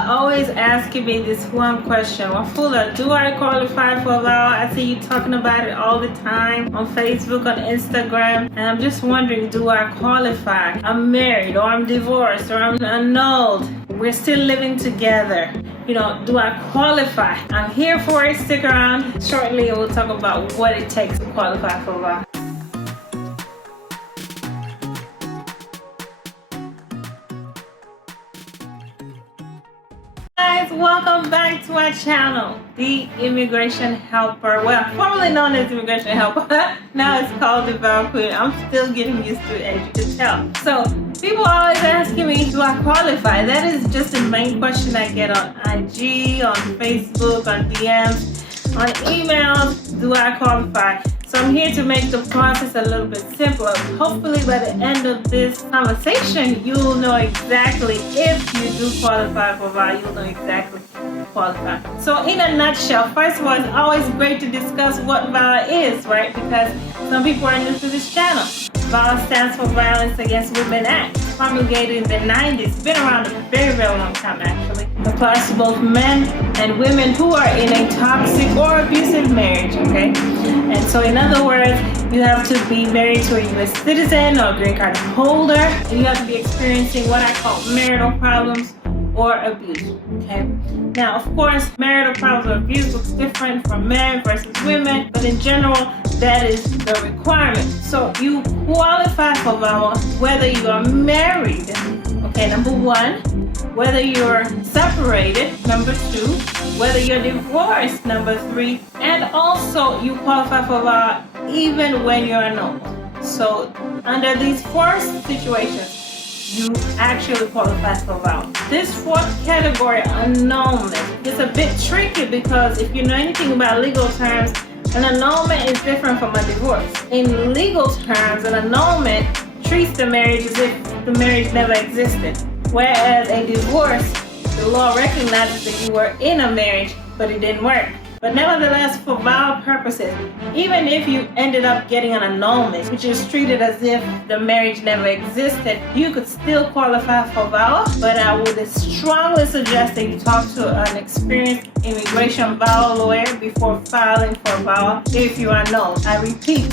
are always asking me this one question. Wafula, do I qualify for VAWA? I see you talking about it all the time on Facebook, on Instagram, and I'm just wondering, do I qualify? I'm married, or I'm divorced, or I'm annulled. We're still living together. Do I qualify? I'm here for it. Stick around. Shortly, we'll talk about what it takes to qualify for VAWA. Guys, welcome back to our channel, The Immigration Helper. Well, formerly known as Immigration Helper. Now it's called the VAWA Queen. I'm still getting used to it, as you can tell. So, people are always asking me, do I qualify? That is just the main question I get on IG, on Facebook, on DMs, on emails. Do I qualify? So I'm here to make the process a little bit simpler. Hopefully by the end of this conversation, you'll know exactly if you do qualify for VAWA, you'll know exactly qualify. So in a nutshell, first of all, it's always great to discuss what VAWA is, right? Because some people are new to this channel. VAWA stands for Violence Against Women Act, promulgated in the 90s, been around a very, very long time actually. It applies to both men and women who are in a toxic or abusive marriage, okay? And so in other words, you have to be married to a U.S. citizen or green card holder, and you have to be experiencing what I call marital problems or abuse, okay? Now, of course, marital problems or abuse looks different from men versus women, but in general, that is the requirement. So you qualify for VAWA whether you are married, okay, number one, whether you're separated, number two, whether you're divorced, number three, and also you qualify for VAWA even when you're annulled. So under these four situations, you actually qualify for VAWA. This fourth category, annulment, is a bit tricky because if you know anything about legal terms, an annulment is different from a divorce. In legal terms, an annulment treats the marriage as if the marriage never existed. Whereas a divorce, the law recognizes that you were in a marriage, but it didn't work. But nevertheless, for VAWA purposes, even if you ended up getting an annulment, which is treated as if the marriage never existed, you could still qualify for VAWA. But I would strongly suggest that you talk to an experienced immigration VAWA lawyer before filing for VAWA if you are annulled. I repeat,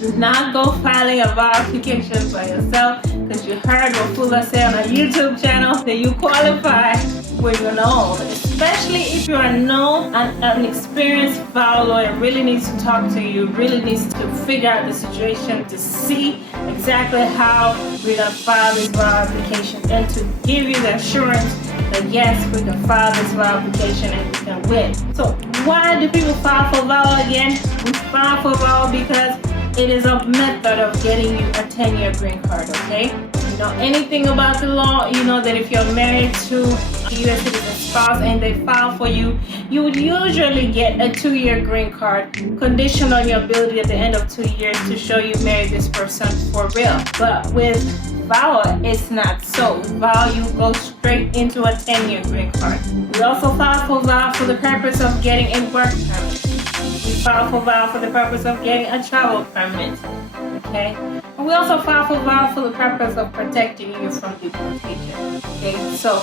do not go filing a VAWA application by yourself, because you heard Wafula say on a YouTube channel that you qualify when you're annulled. Especially if you're annulled, and an experienced VAWA lawyer really needs to talk to you, really needs to figure out the situation to see exactly how we're going to file this VAWA application and to give you the assurance that yes, we can file this VAWA application and we can win. So why do people file for VAWA again? We file for VAWA because it is a method of getting you a 10-year green card, okay? You know anything about the law, you know that if you're married to a U.S. citizen spouse and they file for you, you would usually get a 2-year green card, conditioned on your ability at the end of 2 years to show you married this person for real. But with VAWA, it's not so. With VAWA, you go straight into a 10-year green card. We also file for VAWA for the purpose of getting a work permit. We file for VAWA for the purpose of getting a travel permit, okay? And we also file for VAWA for the purpose of protecting you from deportation, okay? So,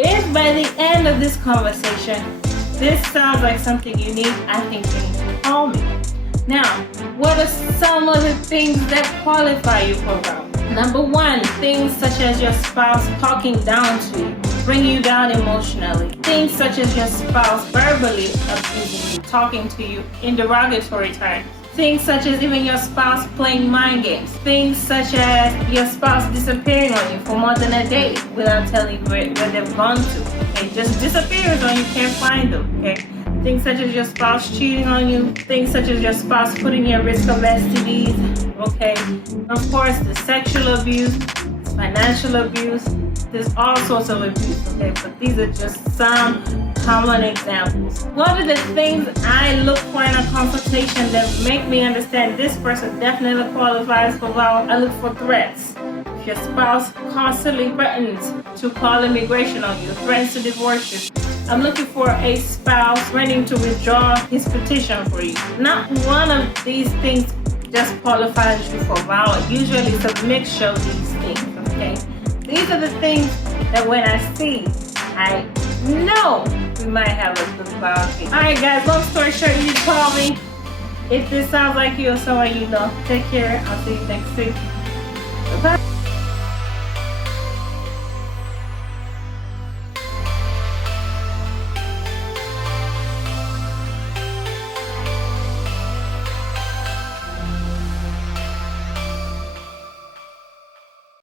if by the end of this conversation, this sounds like something you need, I think you need to call me. Now, what are some of the things that qualify you for VAWA? Number one, things such as your spouse talking down to you, bringing you down emotionally. Things such as your spouse verbally abusing you, talking to you in derogatory terms. Things such as even your spouse playing mind games. Things such as your spouse disappearing on you for more than a day without telling you where they've gone to. Okay, just disappears on you, can't find them. Okay. Things such as your spouse cheating on you. Things such as your spouse putting you at risk of STDs. Okay. Of course, the sexual abuse, financial abuse. There's all sorts of abuse, okay? But these are just some common examples. One of the things I look for in a consultation that make me understand this person definitely qualifies for VAWA, I look for threats. If your spouse constantly threatens to call immigration on you, threatens to divorce you, I'm looking for a spouse threatening to withdraw his petition for you. Not one of these things just qualifies you for VAWA. Usually it's a mixture of these things, okay? These are the things that when I see, I know we might have a good VAWA kit. Alright guys, long story short, you call me. If this sounds like you or someone you know, take care. I'll see you next week. Bye-bye.